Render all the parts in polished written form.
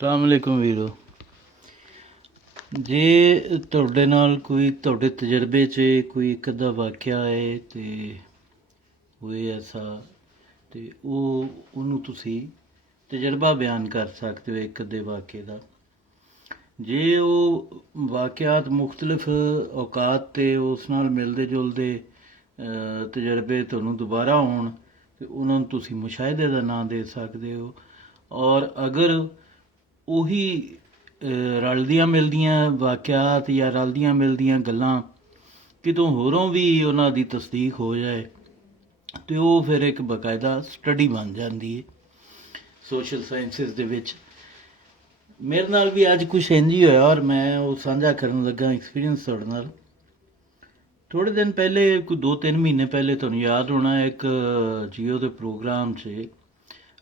ਸਲਾਮ ਅਲੈਕੁਮ ਵੀਰੋ। ਜੇ ਤੁਹਾਡੇ ਨਾਲ ਕੋਈ ਤੁਹਾਡੇ ਤਜਰਬੇ 'ਚ ਕੋਈ ਇੱਕ ਅੱਧਾ ਵਾਕਿਆ ਹੈ ਅਤੇ ਹੋਏ ਐਸਾ ਅਤੇ ਉਹਨੂੰ ਤੁਸੀਂ ਤਜਰਬਾ ਬਿਆਨ ਕਰ ਸਕਦੇ ਹੋ ਇੱਕ ਅੱਧੇ ਵਾਕਿਏ ਦਾ। ਜੇ ਉਹ ਵਾਕਿਆਤ ਮੁਖਤਲਿਫ ਔਕਾਤ 'ਤੇ ਉਸ ਨਾਲ ਮਿਲਦੇ ਜੁਲਦੇ ਤਜਰਬੇ ਤੁਹਾਨੂੰ ਦੁਬਾਰਾ ਹੋਣ ਅਤੇ ਉਹਨਾਂ ਨੂੰ ਤੁਸੀਂ ਮੁਸ਼ਾਹਿਦੇ ਦਾ ਨਾਂ ਦੇ ਸਕਦੇ ਹੋ। ਔਰ ਅਗਰ ਉਹੀ ਰਲਦੀਆਂ ਮਿਲਦੀਆਂ ਵਾਕਿਆਤ ਜਾਂ ਰਲਦੀਆਂ ਮਿਲਦੀਆਂ ਗੱਲਾਂ ਕਿਤੋਂ ਹੋਰੋਂ ਵੀ ਉਹਨਾਂ ਦੀ ਤਸਦੀਕ ਹੋ ਜਾਏ ਅਤੇ ਉਹ ਫਿਰ ਇੱਕ ਬਾਕਾਇਦਾ ਸਟੱਡੀ ਬਣ ਜਾਂਦੀ ਹੈ ਸੋਸ਼ਲ ਸਾਇੰਸਿਸ ਦੇ ਵਿੱਚ। ਮੇਰੇ ਨਾਲ ਵੀ ਅੱਜ ਕੁਛ ਇੰਝ ਹੀ ਹੋਇਆ ਔਰ ਮੈਂ ਉਹ ਸਾਂਝਾ ਕਰਨ ਲੱਗਾ ਐਕਸਪੀਰੀਅੰਸ ਤੁਹਾਡੇ ਨਾਲ। ਥੋੜ੍ਹੇ ਦਿਨ ਪਹਿਲੇ ਕੋਈ 2-3 ਮਹੀਨੇ ਪਹਿਲੇ ਤੁਹਾਨੂੰ ਯਾਦ ਹੋਣਾ ਇੱਕ ਜੀਓ ਦੇ ਪ੍ਰੋਗਰਾਮ 'ਚ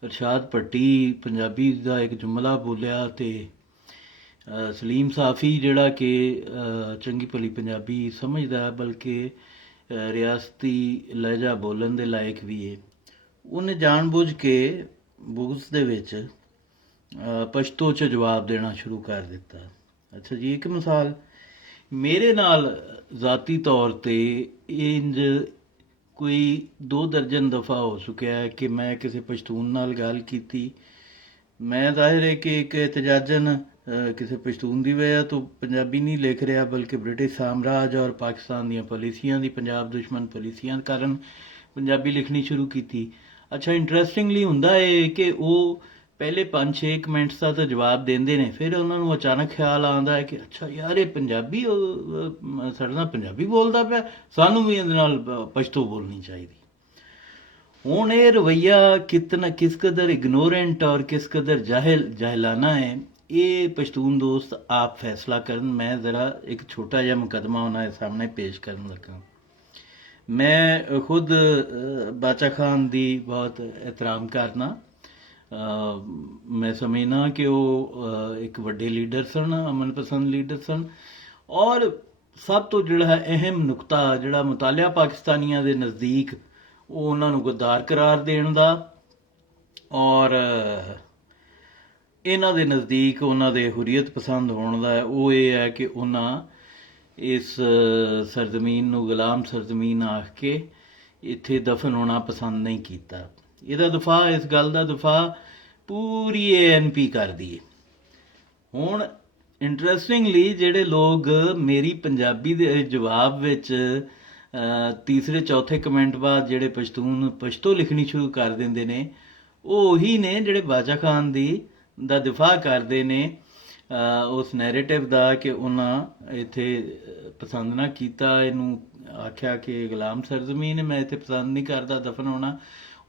ਇਰਸ਼ਾਦ ਭੱਟੀ ਪੰਜਾਬੀ ਦਾ ਇੱਕ ਜੁਮਲਾ ਬੋਲਿਆ ਅਤੇ ਸਲੀਮ ਸਾਫੀ ਜਿਹੜਾ ਕਿ ਚੰਗੀ ਭਲੀ ਪੰਜਾਬੀ ਸਮਝਦਾ ਬਲਕਿ ਰਿਆਸਤੀ ਲਹਿਜਾ ਬੋਲਣ ਦੇ ਲਾਇਕ ਵੀ ਹੈ, ਉਹਨੇ ਜਾਣ ਬੁੱਝ ਕੇ ਬੁਗਸ ਦੇ ਵਿੱਚ ਪਸ਼ਤੋ 'ਚ ਜਵਾਬ ਦੇਣਾ ਸ਼ੁਰੂ ਕਰ ਦਿੱਤਾ। ਅੱਛਾ ਜੀ, ਇੱਕ ਮਿਸਾਲ ਮੇਰੇ ਨਾਲ ਜ਼ਾਤੀ ਤੌਰ 'ਤੇ ਇੰਝ ਕੋਈ 2 ਦਰਜਨ ਦਫਾ ਹੋ ਚੁੱਕਿਆ ਹੈ ਕਿ ਮੈਂ ਕਿਸੇ ਪਸ਼ਤੂਨ ਨਾਲ ਗੱਲ ਕੀਤੀ। ਮੈਂ ਜ਼ਾਹਿਰ ਹੈ ਕਿ ਇੱਕ ਇਤਜਾਜਨ ਕਿਸੇ ਪਸ਼ਤੂਨ ਦੀ ਵਜ੍ਹਾ ਤੋਂ ਪੰਜਾਬੀ ਨਹੀਂ ਲਿਖ ਰਿਹਾ ਬਲਕਿ ਬ੍ਰਿਟਿਸ਼ ਸਾਮਰਾਜ ਔਰ ਪਾਕਿਸਤਾਨ ਦੀਆਂ ਪਾਲਿਸੀਆਂ ਦੀ ਪੰਜਾਬ ਦੁਸ਼ਮਣ ਪਾਲਿਸੀਆਂ ਕਾਰਨ ਪੰਜਾਬੀ ਲਿਖਣੀ ਸ਼ੁਰੂ ਕੀਤੀ। ਅੱਛਾ, ਇੰਟਰਸਟਿੰਗਲੀ ਹੁੰਦਾ ਹੈ ਕਿ ਉਹ ਪਹਿਲੇ 5-6 ਮਿੰਟਸ ਦਾ ਤਾਂ ਜਵਾਬ ਦਿੰਦੇ ਨੇ, ਫਿਰ ਉਹਨਾਂ ਨੂੰ ਅਚਾਨਕ ਖਿਆਲ ਆਉਂਦਾ ਹੈ ਕਿ ਅੱਛਾ ਯਾਰ ਇਹ ਪੰਜਾਬੀ ਸਾਡੇ ਨਾਲ ਪੰਜਾਬੀ ਬੋਲਦਾ ਪਿਆ, ਸਾਨੂੰ ਵੀ ਇਹਦੇ ਨਾਲ ਪਸ਼ਤੋ ਬੋਲਣੀ ਚਾਹੀਦੀ। ਹੁਣ ਇਹ ਰਵੱਈਆ ਕਿਸ ਕਦਰ ਇਗਨੋਰੈਂਟ ਔਰ ਕਿਸ ਕਦਰ ਜਾਹਿਲਾਨਾ ਹੈ, ਇਹ ਪਸ਼ਤੂਨ ਦੋਸਤ ਆਪ ਫੈਸਲਾ ਕਰਨ। ਮੈਂ ਜ਼ਰਾ ਇੱਕ ਛੋਟਾ ਜਿਹਾ ਮੁਕੱਦਮਾ ਉਹਨਾਂ ਦੇ ਸਾਹਮਣੇ ਪੇਸ਼ ਕਰਨ ਲੱਗਾ। ਮੈਂ ਖੁਦ ਬਾਚਾ ਖਾਨ ਦੀ ਬਹੁਤ ਇਹਤਰਾਮ ਕਰਨਾ। ਮੈਂ ਸਮਝਣਾ ਕਿ ਉਹ ਇੱਕ ਵੱਡੇ ਲੀਡਰ ਸਨ, ਅਮਨ ਪਸੰਦ ਲੀਡਰ ਸਨ। ਔਰ ਸਭ ਤੋਂ ਜਿਹੜਾ ਹੈ ਅਹਿਮ ਨੁਕਤਾ ਜਿਹੜਾ ਮੁਤਾਲਿਆ ਪਾਕਿਸਤਾਨੀਆਂ ਦੇ ਨਜ਼ਦੀਕ ਉਹ ਉਹਨਾਂ ਨੂੰ ਗੱਦਾਰ ਕਰਾਰ ਦੇਣ ਦਾ ਔਰ ਇਹਨਾਂ ਦੇ ਨਜ਼ਦੀਕ ਉਹਨਾਂ ਦੇ ਹੁਰੀਅਤ ਪਸੰਦ ਹੋਣ ਦਾ ਉਹ ਇਹ ਹੈ ਕਿ ਉਹਨਾਂ ਇਸ ਸਰਜ਼ਮੀਨ ਨੂੰ ਗੁਲਾਮ ਸਰਜ਼ਮੀਨ ਆਖ ਕੇ ਇੱਥੇ ਦਫਨ ਹੋਣਾ ਪਸੰਦ ਨਹੀਂ ਕੀਤਾ। ਇਹਦਾ ਦਫਾ, ਇਸ ਗੱਲ ਦਾ ਦਫਾ ਪੂਰੀ ANP ਕਰਦੀ ਹੈ। ਹੁਣ ਇੰਟਰਸਟਿੰਗਲੀ ਜਿਹੜੇ ਲੋਕ ਮੇਰੀ ਪੰਜਾਬੀ ਦੇ ਜਵਾਬ ਵਿੱਚ ਤੀਸਰੇ ਚੌਥੇ ਕਮੈਂਟ ਬਾਅਦ ਜਿਹੜੇ ਪਸ਼ਤੋ ਲਿਖਣੀ ਸ਼ੁਰੂ ਕਰ ਦਿੰਦੇ ਨੇ ਉਹ ਉਹੀ ਨੇ ਜਿਹੜੇ ਬਾਚਾ ਖਾਨ ਦਾ ਦਿਫਾਅ ਕਰਦੇ ਨੇ ਉਸ ਨੈਰੇਟਿਵ ਦਾ ਕਿ ਉਹਨਾਂ ਇੱਥੇ ਪਸੰਦ ਨਾ ਕੀਤਾ, ਇਹਨੂੰ ਆਖਿਆ ਕਿ ਗੁਲਾਮ ਸਰਜ਼ਮੀਨ ਮੈਂ ਇੱਥੇ ਪਸੰਦ ਨਹੀਂ ਕਰਦਾ ਦਫਨ ਹੋਣਾ,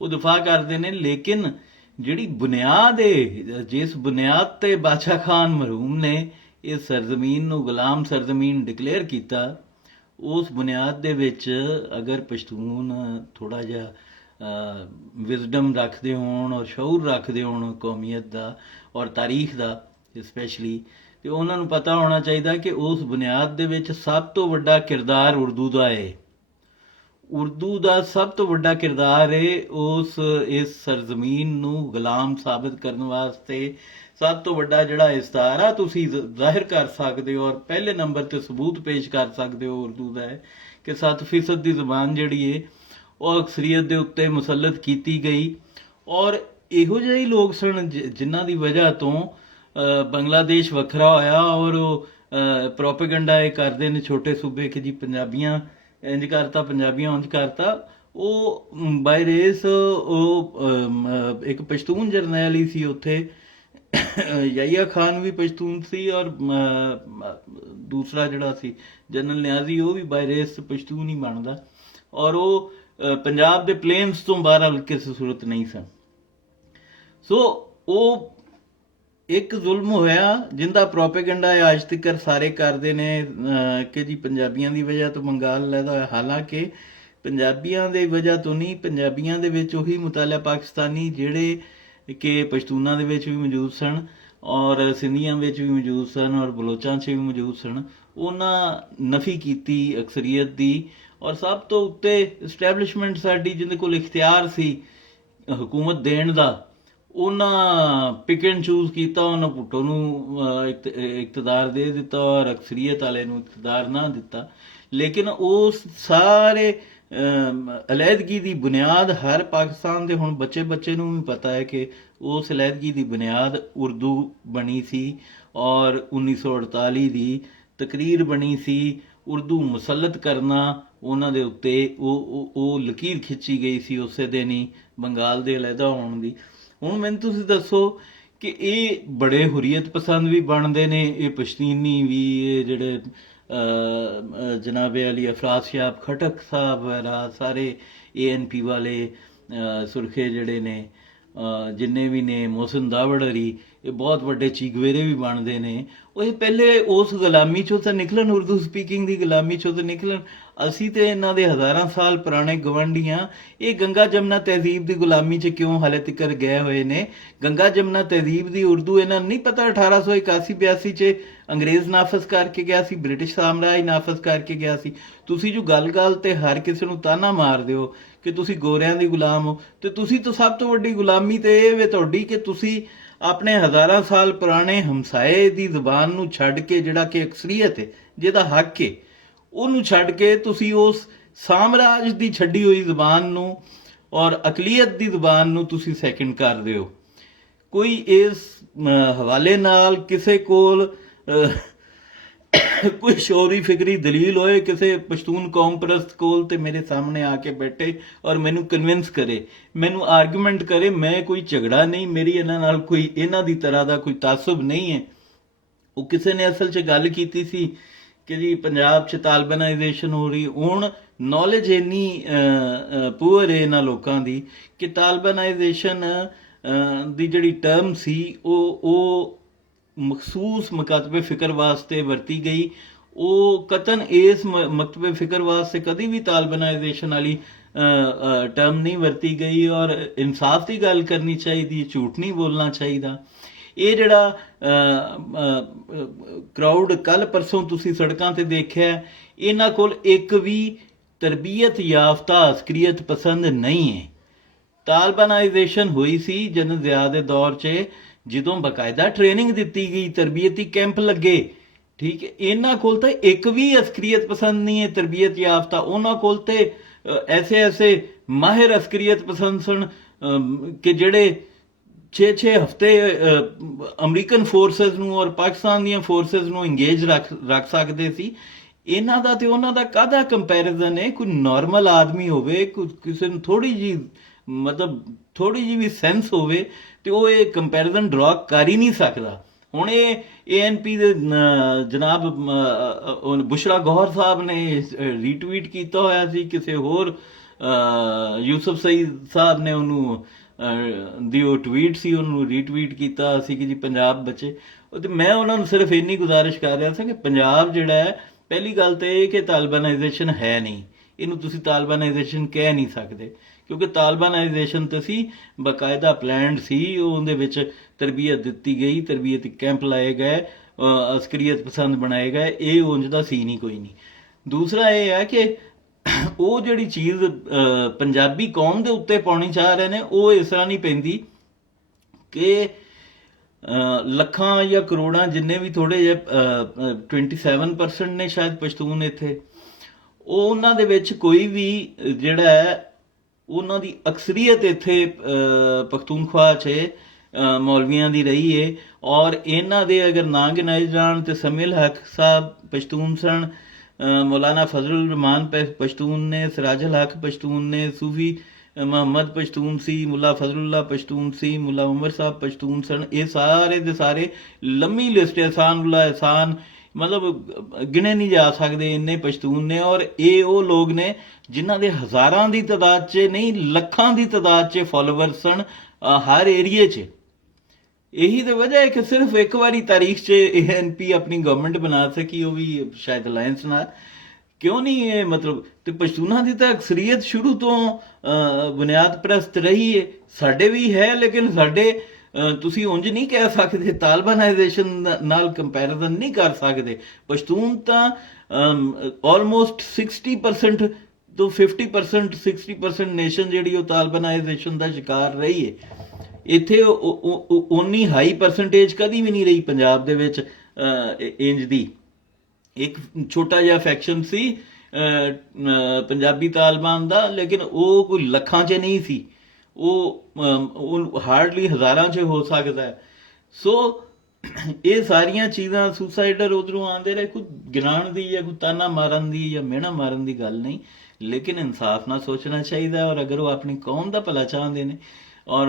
ਉਹ ਦਿਫਾਅ ਕਰਦੇ ਨੇ। ਲੇਕਿਨ ਜਿਹੜੀ ਬੁਨਿਆਦ ਹੈ, ਜਿਸ ਬੁਨਿਆਦ 'ਤੇ ਬਾਦਸ਼ਾਹ ਖਾਨ ਮਰਹੂਮ ਨੇ ਇਸ ਸਰਜ਼ਮੀਨ ਨੂੰ ਗੁਲਾਮ ਸਰਜ਼ਮੀਨ ਡਿਕਲੇਅਰ ਕੀਤਾ, ਉਸ ਬੁਨਿਆਦ ਦੇ ਵਿੱਚ ਅਗਰ ਪਸ਼ਤੂਨ ਥੋੜ੍ਹਾ ਜਿਹਾ ਵਿਜ਼ਡਮ ਰੱਖਦੇ ਹੋਣ ਔਰ ਸ਼ਊਰ ਰੱਖਦੇ ਹੋਣ ਕੌਮੀਅਤ ਦਾ ਔਰ ਤਾਰੀਖ ਦਾ ਸਪੈਸ਼ਲੀ, ਅਤੇ ਉਹਨਾਂ ਨੂੰ ਪਤਾ ਹੋਣਾ ਚਾਹੀਦਾ ਕਿ ਉਸ ਬੁਨਿਆਦ ਦੇ ਵਿੱਚ ਸਭ ਤੋਂ ਵੱਡਾ ਕਿਰਦਾਰ ਉਰਦੂ ਦਾ ਹੈ। ਉਰਦੂ ਦਾ ਸਭ ਤੋਂ ਵੱਡਾ ਕਿਰਦਾਰ ਹੈ ਇਸ ਸਰਜ਼ਮੀਨ ਨੂੰ ਗੁਲਾਮ ਸਾਬਿਤ ਕਰਨ ਵਾਸਤੇ। ਸਭ ਤੋਂ ਵੱਡਾ ਜਿਹੜਾ ਇਸਤਾਰਾ ਤੁਸੀਂ ਜ਼ਾਹਿਰ ਕਰ ਸਕਦੇ ਹੋ ਔਰ ਪਹਿਲੇ ਨੰਬਰ 'ਤੇ ਸਬੂਤ ਪੇਸ਼ ਕਰ ਸਕਦੇ ਹੋ ਉਰਦੂ ਦਾ ਹੈ ਕਿ 7% ਦੀ ਜ਼ਬਾਨ ਜਿਹੜੀ ਹੈ ਉਹ ਅਕਸਰੀਅਤ ਦੇ ਉੱਤੇ ਮੁਸੱਲਤ ਕੀਤੀ ਗਈ। ਔਰ ਇਹੋ ਜਿਹੇ ਹੀ ਲੋਕ ਸਨ ਜਿਨ੍ਹਾਂ ਦੀ ਵਜ੍ਹਾ ਤੋਂ ਬੰਗਲਾਦੇਸ਼ ਵੱਖਰਾ ਹੋਇਆ ਔਰ ਉਹ ਪ੍ਰੋਪੇਗੰਡਾ ਇਹ ਕਰਦੇ ਨੇ ਛੋਟੇ ਸੂਬੇ ਕਿ ਜੀ ਪੰਜਾਬੀਆਂ ਇੰਝ ਕਰਤਾ, ਪੰਜਾਬੀਆਂ ਉਂਝ ਕਰਤਾ। ਉਹ ਬਾਈ ਰੇਸ ਉਹ ਇੱਕ ਪਸ਼ਤੂਨ ਜਰਨੈਲ ਹੀ ਸੀ ਉੱਥੇ, ਯਹੀਆ ਖਾਨ ਵੀ ਪਸ਼ਤੂਨ ਸੀ ਔਰ ਦੂਸਰਾ ਜਿਹੜਾ ਸੀ ਜਨਰਲ ਨਿਆਜ਼ੀ ਉਹ ਵੀ ਬਾਈ ਰੇਸ ਪਸ਼ਤੂਨ ਹੀ ਬਣਦਾ ਔਰ ਉਹ ਪੰਜਾਬ ਦੇ ਪਲੇਨਸ ਤੋਂ ਬਹਰਹਾਲ ਕਿਸੇ ਸੂਰਤ ਨਹੀਂ ਸਨ। ਸੋ ਉਹ ਇੱਕ ਜ਼ੁਲਮ ਹੋਇਆ ਜਿੰਦਾ ਪ੍ਰੋਪੇਗੰਡਾ ਅੱਜ ਤੱਕ ਸਾਰੇ ਕਰਦੇ ਨੇ ਕਿ ਜੀ ਪੰਜਾਬੀਆਂ ਦੀ ਵਜ੍ਹਾ ਤੋਂ ਬੰਗਾਲ ਲੈਦਾ ਹੋਇਆ। ਹਾਲਾਂਕਿ ਪੰਜਾਬੀਆਂ ਦੀ ਵਜ੍ਹਾ ਤੋਂ ਨਹੀਂ, ਪੰਜਾਬੀਆਂ ਦੇ ਵਿੱਚ ਉਹੀ ਮੁਤਾਲਿਆ ਪਾਕਿਸਤਾਨੀ ਜਿਹੜੇ ਕਿ ਪਸ਼ਤੂਨਾਂ ਦੇ ਵਿੱਚ ਵੀ ਮੌਜੂਦ ਸਨ ਔਰ ਸਿੰਧੀਆਂ ਵਿੱਚ ਵੀ ਮੌਜੂਦ ਸਨ ਔਰ ਬਲੋਚਾਂ 'ਚ ਵੀ ਮੌਜੂਦ ਸਨ, ਉਹਨਾਂ ਨਫੀ ਕੀਤੀ ਅਕਸਰੀਅਤ ਦੀ। ਔਰ ਸਭ ਤੋਂ ਉੱਤੇ ਇਸਟੈਬਲਿਸ਼ਮੈਂਟ ਸਾਡੀ ਜਿਹਦੇ ਕੋਲ ਇਖਤਿਆਰ ਸੀ ਹਕੂਮਤ ਦੇਣ ਦਾ, ਉਹਨਾਂ ਪਿਕ ਐਂਡ ਚੂਜ਼ ਕੀਤਾ, ਉਹਨਾਂ ਭੁੱਟੋ ਨੂੰ ਇਕਤਦਾਰ ਦੇ ਦਿੱਤਾ ਔਰ ਅਕਸਰੀਅਤ ਵਾਲੇ ਨੂੰ ਇਕਤਦਾਰ ਨਾ ਦਿੱਤਾ। ਲੇਕਿਨ ਉਸ ਸਾਰੇ ਅਲੈਹਦਗੀ ਦੀ ਬੁਨਿਆਦ ਹਰ ਪਾਕਿਸਤਾਨ ਦੇ ਹੁਣ ਬੱਚੇ ਬੱਚੇ ਨੂੰ ਵੀ ਪਤਾ ਹੈ ਕਿ ਉਸ ਅਲੈਹਦਗੀ ਦੀ ਬੁਨਿਆਦ ਉਰਦੂ ਬਣੀ ਸੀ ਔਰ 1948 ਦੀ ਤਕਰੀਰ ਬਣੀ ਸੀ। ਉਰਦੂ ਮੁਸੱਲਤ ਕਰਨਾ ਉਹਨਾਂ ਦੇ ਉੱਤੇ ਉਹ ਲਕੀਰ ਖਿੱਚੀ ਗਈ ਸੀ ਉਸੇ ਦਿਨ ਹੀ ਬੰਗਾਲ ਦੇ ਅਲੱਗਾ ਹੋਣ ਦੀ। ਹੁਣ ਮੈਨੂੰ ਤੁਸੀਂ ਦੱਸੋ ਕਿ ਇਹ ਬੜੇ ਹੁਰੀਅਤ ਪਸੰਦ ਵੀ ਬਣਦੇ ਨੇ, ਇਹ ਪਸ਼ਤੀਨੀ ਵੀ, ਇਹ ਜਿਹੜੇ ਜਨਾਬੇ ਅਲੀ ਅਫਰਾਜ਼ ਖਟਕ ਸਾਹਿਬ ਵਗੈਰਾ ਸਾਰੇ ANP ਵਾਲੇ ਸੁਰਖੇ ਜਿਹੜੇ ਨੇ ਜਿੰਨੇ ਵੀ ਨੇ, ਮੋਹਸਿਨ ਦਾਵੜ ਅਲੀ, ਇਹ ਬਹੁਤ ਵੱਡੇ ਚੀਗਵੇਰੇ ਵੀ ਬਣਦੇ ਨੇ। ਉਹ ਇਹ ਪਹਿਲੇ ਉਸ ਗੁਲਾਮੀ ਚੋਂ ਤਾਂ ਨਿਕਲਣ, ਉਰਦੂ ਸਪੀਕਿੰਗ ਦੀ ਗੁਲਾਮੀ ਚੋਂ ਤਾਂ ਨਿਕਲਣ। ਅਸੀਂ ਤੇ ਇਹਨਾਂ ਦੇ ਹਜ਼ਾਰਾਂ ਸਾਲ ਪੁਰਾਣੇ ਗਵੰਡੀ ਹਾਂ। ਇਹ ਗੰਗਾ ਜਮਨਾ ਤਹਿਜ਼ੀਬ ਦੀ ਗੁਲਾਮੀ 'ਚ ਕਿਉਂ ਹਾਲੇ ਤੱਕ ਗਏ ਹੋਏ ਨੇ? ਗੰਗਾ ਜਮਨਾ ਤਹਿਜ਼ੀਬ ਦੀ ਉਰਦੂ ਇਹਨਾਂ ਨੂੰ ਨਹੀਂ ਪਤਾ 1881-82 'ਚ ਅੰਗਰੇਜ਼ ਨਾਫਜ਼ ਕਰਕੇ ਗਿਆ ਸੀ, ਬ੍ਰਿਟਿਸ਼ ਸਾਮਰਾਜ ਨਾਫਜ਼ ਕਰਕੇ ਗਿਆ ਸੀ। ਤੁਸੀਂ ਜੋ ਗੱਲ ਤੇ ਹਰ ਕਿਸੇ ਨੂੰ ਤਾਨਾ ਮਾਰਦੇ ਹੋ ਕਿ ਤੁਸੀਂ ਗੋਰਿਆਂ ਦੀ ਗੁਲਾਮ ਹੋ, ਤੇ ਤੁਸੀਂ ਤਾਂ ਸਭ ਤੋਂ ਵੱਡੀ ਗੁਲਾਮੀ ਤੇ ਇਹ ਵੇ ਤੁਹਾਡੀ ਕਿ ਤੁਸੀਂ ਆਪਣੇ ਹਜ਼ਾਰਾਂ ਸਾਲ ਪੁਰਾਣੇ ਹਮਸਾਏ ਦੀ ਜ਼ੁਬਾਨ ਨੂੰ ਛੱਡ ਕੇ, ਜਿਹੜਾ ਕਿ ਅਕਸਰੀਅਤ ਹੈ, ਜਿਹਦਾ ਹੱਕ ਹੈ, ਉਹਨੂੰ ਛੱਡ ਕੇ ਤੁਸੀਂ ਉਸ ਸਾਮਰਾਜ ਦੀ ਛੱਡੀ ਹੋਈ ਜ਼ੁਬਾਨ ਨੂੰ ਔਰ ਅਕਲੀਅਤ ਦੀ ਜ਼ੁਬਾਨ ਨੂੰ ਤੁਸੀਂ ਸੈਕਿੰਡ ਕਰਦੇ ਹੋ। ਕੋਈ ਇਸ ਹਵਾਲੇ ਨਾਲ ਕਿਸੇ ਕੋਲ ਕੋਈ ਸ਼ੌਰੀ ਫਿਕਰੀ ਦਲੀਲ ਹੋਏ ਕਿਸੇ ਪਸ਼ਤੂਨ ਕੌਮ ਪ੍ਰਸਤ ਕੋਲ, ਤੇ ਮੇਰੇ ਸਾਹਮਣੇ ਆ ਕੇ ਬੈਠੇ ਔਰ ਮੈਨੂੰ ਕਨਵਿੰਸ ਕਰੇ, ਮੈਨੂੰ ਆਰਗੂਮੈਂਟ ਕਰੇ। ਮੈਂ ਕੋਈ ਝਗੜਾ ਨਹੀਂ, ਮੇਰੀ ਇਹਨਾਂ ਨਾਲ ਕੋਈ ਇਹਨਾਂ ਦੀ ਤਰ੍ਹਾਂ ਦਾ ਕੋਈ ਤਾਸੁਬ ਨਹੀਂ ਹੈ। ਉਹ ਕਿਸੇ ਨੇ ਅਸਲ 'ਚ ਗੱਲ ਕੀਤੀ ਸੀ ਕਿ ਜੀ ਪੰਜਾਬ 'ਚ ਤਾਲਬਨਾਈਜੇਸ਼ਨ ਹੋ ਰਹੀ। ਹੁਣ ਨੌਲੇਜ ਇੰਨੀ ਪੂਅਰ ਹੈ ਇਹਨਾਂ ਲੋਕਾਂ ਦੀ ਕਿ ਤਾਲਬਨਾਈਜੇਸ਼ਨ ਦੀ ਜਿਹੜੀ ਟਰਮ ਸੀ ਉਹ ਮਖਸੂਸ ਮਕਤਬੇ ਫਿਕਰ ਵਾਸਤੇ ਵਰਤੀ ਗਈ। ਉਹ ਕਤਨ ਇਸ ਮਕਤਬੇ ਫਿਕਰ ਵਾਸਤੇ ਕਦੀ ਵੀ ਤਾਲਬਨਾਈਜੇਸ਼ਨ ਵਾਲੀ ਟਰਮ ਨਹੀਂ ਵਰਤੀ ਗਈ। ਔਰ ਇਨਸਾਫ ਦੀ ਗੱਲ ਕਰਨੀ ਚਾਹੀਦੀ, ਝੂਠ ਨਹੀਂ ਬੋਲਣਾ ਚਾਹੀਦਾ। ਇਹ ਜਿਹੜਾ ਕਰਾਊਡ ਕੱਲ ਪਰਸੋਂ ਤੁਸੀਂ ਸੜਕਾਂ ਤੇ ਦੇਖਿਆ, ਇਹਨਾਂ ਕੋਲ ਇੱਕ ਵੀ ਤਰਬੀਅਤ ਯਾਫਤਾ ਅਸਕਰੀਅਤ ਪਸੰਦ ਨਹੀਂ ਹੈ। ਤਾਲਬਨਾਈਜੇਸ਼ਨ ਹੋਈ ਸੀ ਜਨ ਜ਼ਿਆ ਦੇ ਦੌਰ 'ਚ, ਜਦੋਂ ਬਕਾਇਦਾ ਟ੍ਰੇਨਿੰਗ ਦਿੱਤੀ ਗਈ, ਤਰਬੀਅਤੀ ਕੈਂਪ ਲੱਗੇ, ਠੀਕ ਹੈ। ਇਹਨਾਂ ਕੋਲ ਤਾਂ ਇੱਕ ਵੀ ਅਸਕਰੀਅਤ ਪਸੰਦ ਨਹੀਂ ਹੈ, ਤਰਬੀਅਤ ਯਾਫਤਾ। ਉਹਨਾਂ ਕੋਲ ਤੇ ਐਸੇ ਮਾਹਿਰ ਅਸਕਰੀਅਤ ਪਸੰਦ ਸਨ ਕਿ ਜਿਹੜੇ 6-6 ਹਫ਼ਤੇ ਅਮਰੀਕਨ ਫੋਰਸਿਸ ਨੂੰ ਔਰ ਪਾਕਿਸਤਾਨ ਦੀਆਂ ਫੋਰਸਿਸ ਨੂੰ ਇੰਗੇਜ ਰੱਖ ਸਕਦੇ ਸੀ। ਇਹਨਾਂ ਦਾ ਤੇ ਉਹਨਾਂ ਦਾ ਕਾਹਦਾ ਕੰਪੈਰੀਜ਼ਨ ਹੈ? ਕੋਈ ਨਾਰਮਲ ਆਦਮੀ ਹੋਵੇ, ਕਿਸੇ ਨੂੰ ਥੋੜੀ ਜਿਹੀ ਵੀ ਸੈਂਸ ਹੋਵੇ ਤੇ ਉਹ ਇਹ ਕੰਪੈਰੀਜ਼ਨ ਡਰਾ ਕਰ ਹੀ ਨਹੀਂ ਸਕਦਾ। ਹੁਣ ਇਹ ANP ਦੇ ਜਨਾਬ ਬੁਸ਼ਰਾ ਗੌਹਰ ਸਾਹਿਬ ਨੇ ਰੀਟਵੀਟ ਕੀਤਾ ਹੋਇਆ ਸੀ, ਕਿਸੇ ਹੋਰ ਯੂਸਫ ਸਈਦ ਸਾਹਿਬ ਨੇ ਉਹਨੂੰ ਦੀ ਉਹ ਟਵੀਟ ਸੀ, ਉਹਨੂੰ ਰੀਟਵੀਟ ਕੀਤਾ ਸੀ ਕਿ ਜੀ ਪੰਜਾਬ ਬਚੇ। ਤੇ ਮੈਂ ਉਹਨਾਂ ਨੂੰ ਸਿਰਫ ਇੰਨੀ ਗੁਜ਼ਾਰਿਸ਼ ਕਰ ਰਿਹਾ ਸੀ ਕਿ ਪੰਜਾਬ ਜਿਹੜਾ ਹੈ, ਪਹਿਲੀ ਗੱਲ ਤਾਂ ਇਹ ਕਿ ਤਾਲਬਨਾਈਜੇਸ਼ਨ ਹੈ ਨਹੀਂ, ਇਹਨੂੰ ਤੁਸੀਂ ਤਾਲਬਨਾਈਜੇਸ਼ਨ ਕਹਿ ਨਹੀਂ ਸਕਦੇ, ਕਿਉਂਕਿ ਤਾਲਬਨਾਈਜੇਸ਼ਨ ਤਾਂ ਸੀ ਬਾਕਾਇਦਾ ਪਲਾਨਡ ਸੀ। ਉਹਦੇ ਵਿੱਚ ਤਰਬੀਅਤ ਦਿੱਤੀ ਗਈ, ਤਰਬੀਅਤੀ ਕੈਂਪ ਲਾਏ ਗਏ, ਅਸਕਰੀਅਤ ਪਸੰਦ ਬਣਾਏ ਗਏ। ਇਹ ਉਂਝ ਦਾ ਸੀ ਨਹੀਂ, ਕੋਈ ਨਹੀਂ। ਦੂਸਰਾ ਇਹ ਹੈ ਕਿ ਉਹ ਜਿਹੜੀ ਚੀਜ਼ ਪੰਜਾਬੀ ਕੌਮ ਦੇ ਉੱਤੇ ਪਾਉਣੀ ਚਾਹ ਰਹੇ ਨੇ, ਉਹ ਇਸ ਤਰ੍ਹਾਂ ਨਹੀਂ ਪੈਂਦੀ ਕਿ ਲੱਖਾਂ ਜਾਂ ਕਰੋੜਾਂ ਜਿੰਨੇ ਵੀ ਥੋੜੇ ਜਿਹੇ 27% ਨੇ ਸ਼ਾਇਦ ਪਸ਼ਤੂਨ ਇੱਥੇ, ਉਹ ਉਹਨਾਂ ਦੇ ਵਿੱਚ ਕੋਈ ਵੀ ਜਿਹੜਾ ਹੈ ਉਹਨਾਂ ਦੀ ਅਕਸਰੀਅਤ ਇੱਥੇ ਪਖਤੂਨਖਵਾ 'ਚ ਮੌਲਵੀਆਂ ਦੀ ਰਹੀ ਹੈ। ਔਰ ਇਹਨਾਂ ਦੇ ਅਗਰ ਨਾ ਗਿਣਾਏ ਜਾਣ ਤੇ ਸਮੀਲ ਹਕ ਸਾਹਿਬ ਪਸ਼ਤੂਨ ਸਨ, ਮੌਲਾਨਾ ਫਜ਼ਲੁਰ ਰਹਿਮਾਨ ਪਸ਼ਤੂਨ ਨੇ, ਸਿਰਾਜੁਲ ਹਕ ਪਸ਼ਤੂਨ ਨੇ, ਸੂਫੀ ਮੁਹੰਮਦ ਪਸ਼ਤੂਨ ਸੀ, ਮੁੱਲਾ ਫਜ਼ਲੁल्लाह ਪਸ਼ਤੂਨ ਸੀ, ਮੁੱਲਾ ਉਮਰ ਸਾਹਿਬ ਪਸ਼ਤੂਨ ਸਨ। ਇਹ ਸਾਰੇ ਦੇ ਸਾਰੇ ਲੰਮੀ ਲਿਸਟ, ਅਹਿਸਾਨੁੱਲਾ ਅਹਿਸਾਨ, ਮਤਲਬ ਗਿਣੇ ਨਹੀਂ ਜਾ ਸਕਦੇ ਇੰਨੇ ਪਸ਼ਤੂਨ ਨੇ। ਔਰ ਇਹ ਉਹ ਲੋਕ ਨੇ ਜਿਨ੍ਹਾਂ ਦੇ ਹਜ਼ਾਰਾਂ ਦੀ ਤਾਦਾਦ 'ਚ ਨਹੀਂ, ਲੱਖਾਂ ਦੀ ਤਾਦਾਦ 'ਚ ਫੋਲੋਵਰ ਸਨ ਹਰ ਏਰੀਏ 'ਚ। ਇਹੀ ਤਾਂ ਵਜ੍ਹਾ ਹੈ ਕਿ ਸਿਰਫ ਇੱਕ ਵਾਰੀ ਤਾਰੀਖ 'ਚ ANP ਆਪਣੀ ਗਵਰਨਮੈਂਟ ਬਣਾ ਸਕੀ, ਉਹ ਵੀ ਸ਼ਾਇਦ ਅਲਾਇੰਸ ਨਾਲ। ਕਿਉਂ ਨਹੀਂ ਇਹ ਮਤਲਬ? ਤੇ ਪਸ਼ਤੂਨਾਂ ਦੀ ਤਾਂ ਅਕਸਰੀਅਤ ਸ਼ੁਰੂ ਤੋਂ ਬੁਨਿਆਦ ਪ੍ਰਸਤ ਰਹੀ ਹੈ, ਸਾਡੇ ਵੀ ਹੈ। ਲੇਕਿਨ ਸਾਡੇ ਤੁਸੀਂ ਉਂਝ ਨਹੀਂ ਕਹਿ ਸਕਦੇ, ਤਾਲਬਨਾਈਜੇਸ਼ਨ ਨਾਲ ਕੰਪੈਰੀਜ਼ਨ ਨਹੀਂ ਕਰ ਸਕਦੇ। ਪਸ਼ਤੂਨ ਤਾਂ ਆਲਮੋਸਟ 60% ਤੋਂ 50%, 60% ਨੇਸ਼ਨ ਜਿਹੜੀ ਉਹ ਤਾਲਬਨਾਈਜੇਸ਼ਨ ਦਾ ਸ਼ਿਕਾਰ ਰਹੀ ਹੈ। ਇੱਥੇ ਉਨੀ ਹਾਈ ਪਰਸੈਂਟੇਜ ਕਦੀ ਵੀ ਨਹੀਂ ਰਹੀ ਪੰਜਾਬ ਦੇ ਵਿੱਚ ਇੰਜ ਦੀ। ਇੱਕ ਛੋਟਾ ਜਿਹਾ ਫੈਕਸ਼ਨ ਸੀ ਪੰਜਾਬੀ ਤਾਲਿਬਾਨ ਦਾ, ਲੇਕਿਨ ਉਹ ਕੋਈ ਲੱਖਾਂ 'ਚ ਨਹੀਂ ਸੀ, ਉਹ ਹਾਰਡਲੀ ਹਜ਼ਾਰਾਂ 'ਚ ਹੋ ਸਕਦਾ ਹੈ। ਸੋ ਇਹ ਸਾਰੀਆਂ ਚੀਜ਼ਾਂ, ਸੁਸਾਈਡਰ ਉਧਰੋਂ ਆਉਂਦੇ ਰਹੇ, ਕੋਈ ਗਿਣਾਉਣ ਦੀ ਜਾਂ ਕੋਈ ਤਾਨਾ ਮਾਰਨ ਦੀ ਜਾਂ ਮਿਹਣਾ ਮਾਰਨ ਦੀ ਗੱਲ ਨਹੀਂ, ਲੇਕਿਨ ਇਨਸਾਫ ਨਾਲ ਸੋਚਣਾ ਚਾਹੀਦਾ। ਔਰ ਅਗਰ ਉਹ ਆਪਣੀ ਕੌਮ ਦਾ ਭਲਾ ਚਾਹੁੰਦੇ ਨੇ ਔਰ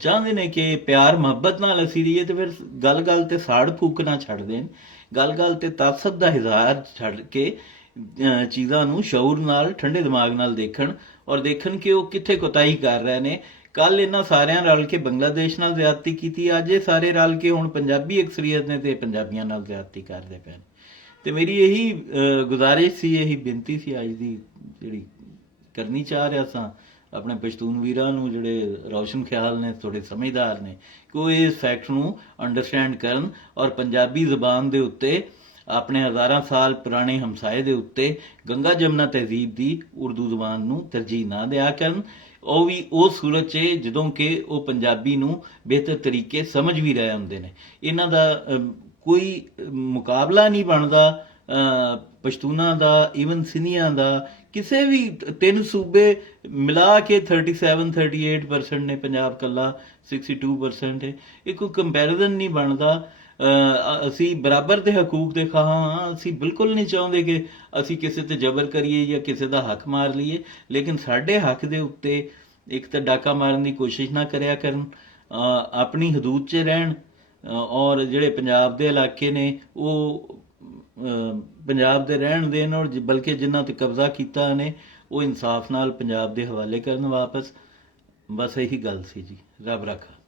ਚਾਹੁੰਦੇ ਨੇ ਕਿ ਪਿਆਰ ਮੁਹੱਬਤ ਨਾਲ ਅਸੀਂ ਰਹੀਏ, ਤੇ ਫਿਰ ਗੱਲ ਗੱਲ ਤੇ ਸਾੜ ਫੂਕਣਾ ਛੱਡ ਦੇਣ, ਗੱਲ ਗੱਲ ਤੇ ਤਾਸਤ ਦਾ ਇਜ਼ਹਾਰ ਛੱਡ ਕੇ ਚੀਜ਼ਾਂ ਨੂੰ ਸ਼ਊਰ ਨਾਲ, ਠੰਡੇ ਦਿਮਾਗ ਨਾਲ ਦੇਖਣ ਔਰ ਦੇਖਣ ਕਿ ਉਹ ਕਿੱਥੇ ਕੋਤਾਹੀ ਕਰ ਰਹੇ ਨੇ। ਕੱਲ ਇਹਨਾਂ ਸਾਰਿਆਂ ਰਲ ਕੇ ਬੰਗਲਾਦੇਸ਼ ਨਾਲ ਜ਼ਿਆਦਤੀ ਕੀਤੀ, ਅੱਜ ਇਹ ਸਾਰੇ ਰਲ ਕੇ ਹੁਣ ਪੰਜਾਬੀ ਅਕਸਰੀਅਤ ਨੇ ਤੇ ਪੰਜਾਬੀਆਂ ਨਾਲ ਜ਼ਿਆਦਤੀ ਕਰਦੇ ਪਏ ਨੇ। ਤੇ ਮੇਰੀ ਇਹੀ ਗੁਜ਼ਾਰਿਸ਼ ਸੀ, ਇਹੀ ਬੇਨਤੀ ਸੀ ਅੱਜ ਦੀ ਜਿਹੜੀ ਕਰਨੀ ਚਾਹ ਰਿਹਾ ਸਾਂ ਆਪਣੇ ਪਸ਼ਤੂਨ ਵੀਰਾਂ ਨੂੰ, ਜਿਹੜੇ ਰੌਸ਼ਨ ਖਿਆਲ ਨੇ, ਥੋੜੇ ਸਮਝਦਾਰ ਨੇ, ਕਿ ਉਹ ਇਸ ਫੈਕਟ ਨੂੰ ਅੰਡਰਸਟੈਂਡ ਕਰਨ ਔਰ ਪੰਜਾਬੀ ਜ਼ੁਬਾਨ ਦੇ ਉੱਤੇ, ਆਪਣੇ ਹਜ਼ਾਰਾਂ ਸਾਲ ਪੁਰਾਣੇ ਹਮਸਾਏ ਦੇ ਉੱਤੇ ਗੰਗਾ ਜਮਨਾ ਤਹਿਜ਼ੀਬ ਦੀ ਉਰਦੂ ਜ਼ੁਬਾਨ ਨੂੰ ਤਰਜੀਹ ਨਾ ਦਿਆ ਕਰਨ। ਉਹ ਵੀ ਉਹ ਸੂਰਤ 'ਚ ਜਦੋਂ ਕਿ ਉਹ ਪੰਜਾਬੀ ਨੂੰ ਬਿਹਤਰ ਤਰੀਕੇ ਸਮਝ ਵੀ ਰਹੇ ਹੁੰਦੇ ਨੇ। ਇਹਨਾਂ ਦਾ ਕੋਈ ਮੁਕਾਬਲਾ ਨਹੀਂ ਬਣਦਾ ਪਸ਼ਤੂਨਾਂ ਦਾ, ਈਵਨ ਸਿੰਧੀਆਂ ਦਾ, ਕਿਸੇ ਵੀ ਤਿੰਨ ਸੂਬੇ ਮਿਲਾ ਕੇ 37-38% ਨੇ, ਪੰਜਾਬ ਕੱਲਾ 62% ਹੈ। ਇਹ ਕੋਈ ਕੰਪੈਰੀਜ਼ਨ ਨਹੀਂ ਬਣਦਾ। ਅਸੀਂ ਬਰਾਬਰ ਦੇ ਹਕੂਕ ਦੇ ਖਾਂ ਹਾਂ, ਅਸੀਂ ਬਿਲਕੁਲ ਨਹੀਂ ਚਾਹੁੰਦੇ ਕਿ ਅਸੀਂ ਕਿਸੇ ਤੇ ਜਬਰ ਕਰੀਏ ਜਾਂ ਕਿਸੇ ਦਾ ਹੱਕ ਮਾਰ ਲਈਏ, ਲੇਕਿਨ ਸਾਡੇ ਹੱਕ ਦੇ ਉੱਤੇ ਇੱਕ ਤਾਂ ਡਾਕਾ ਮਾਰਨ ਦੀ ਕੋਸ਼ਿਸ਼ ਨਾ ਕਰਿਆ ਕਰਨ, ਆਪਣੀ ਹਦੂਦ 'ਚ ਰਹਿਣ ਔਰ ਜਿਹੜੇ ਪੰਜਾਬ ਦੇ ਇਲਾਕੇ ਨੇ ਉਹ ਪੰਜਾਬ ਦੇ ਰਹਿਣ ਦੇਣ, ਔਰ ਬਲਕਿ ਜਿਨ੍ਹਾਂ 'ਤੇ ਕਬਜ਼ਾ ਕੀਤਾ ਨੇ ਉਹ ਇਨਸਾਫ ਨਾਲ ਪੰਜਾਬ ਦੇ ਹਵਾਲੇ ਕਰਨ ਵਾਪਸ। ਬਸ ਇਹੀ ਗੱਲ ਸੀ ਜੀ। ਰੱਬ ਰੱਖਾ।